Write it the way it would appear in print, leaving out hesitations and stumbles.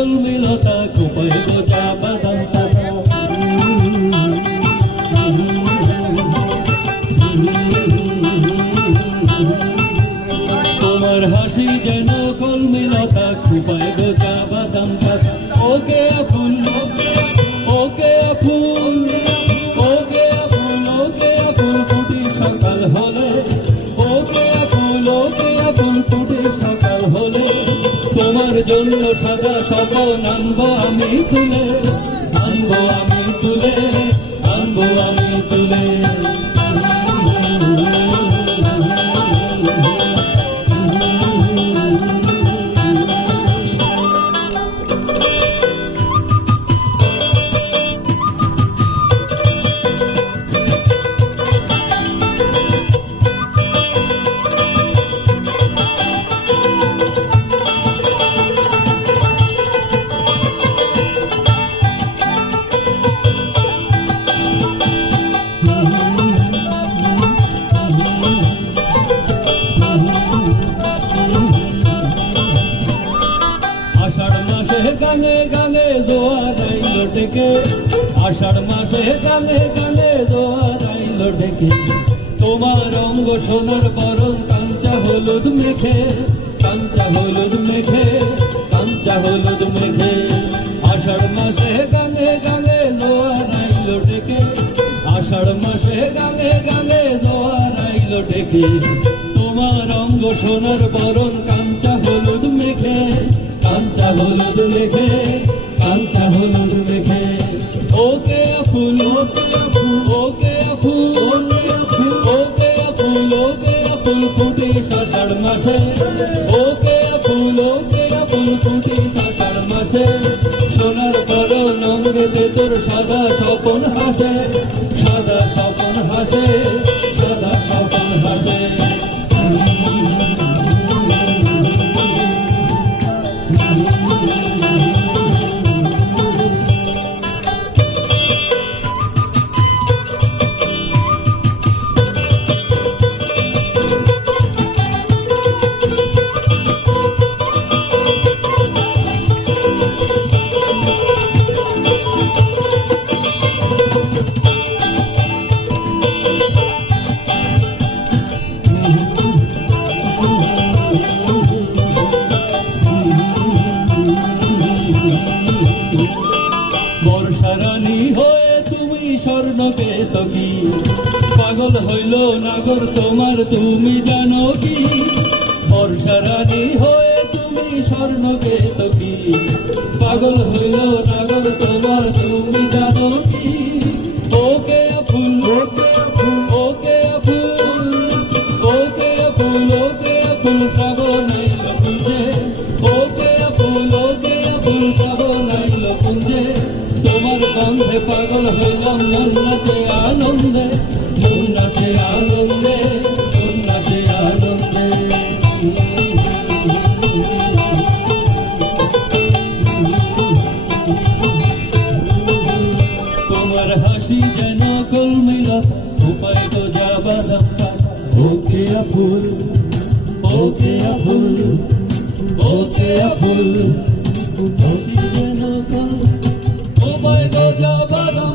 কলমিলতা খোপায় গোজা বাদাম পাতা। তোমার হাসি যেন কলমিলতা খোপায় গোজা বাদাম পাতা। ওকে ফুল ওকে ফুল ওকে ফুল ওকে ফুল ফুটি সকাল হলে। ওকে ফুল ফুটি সকাল হলে। তোমার জন্য সাদা স্বপ্ন আনবো আমি তুলে, আনবো আমি তুলে, আনবো আমি তুলে। গানে গানে জোয়ার আইল ডেকে, আষাঢ় মাসে গানে গানে জোয়ার আইল ডেকে। তোমার অঙ্গ সোনার বরণ কাঞ্চা হলুদ মেখে, কাঞ্চা হলুদ মেখে, কাঞ্চা হলুদ মেখে। আষাঢ় মাসে গানে গানে জোয়ার আইল ডেকে, আষাঢ় মাসে গানে গানে জোয়ার আইল ডেকে। তোমার অঙ্গ সোনার বরণ কাঞ্চা হলুদ মেখে, কাঞ্চা হলুদ মেখে, কাঞ্চা হলুদ মেখে। ওকে ফুল ওকে ফুল ওকে ফুল ওকে ফুল ফুটি আষাঢ় মাসে। ওকে ফুল ফুটি আষাঢ় মাসে। সোনার বরণ অঙ্গেতে তোর সাদা স্বপন হাসে, সাদা স্বপন হাসে, সাদা স্বপন হাসে। বর্ষারানী হয়ে তুমি স্বর্ণকে তকি, পাগল হইল নাগর তোমার তুমি জানো কি। বর্ষারানী হয়ে তুমি স্বর্ণকে তকি, পাগল হইল নাগর তোমার তুমি জানো কি। ওকে ফুল ওকে ফুল ওকে ফুল ওকে ফুল শ্রাবণ আইল পুঞ্জে। ওকে ফুল শ্রাবণ আইল পুঞ্জে। তোমার গন্ধে পাগল হইলাম মন নাচে আনন্দে, মন নাচে আনন্দে, মন নাচে আনন্দে। তোমার হাসি যেন কলমিলতা খোপায় গোজা বাদাম পাতা। ওকে ফুল ওকে ফুল ওকে ফুল হাসি যেন খোপায় গোজা বাদাম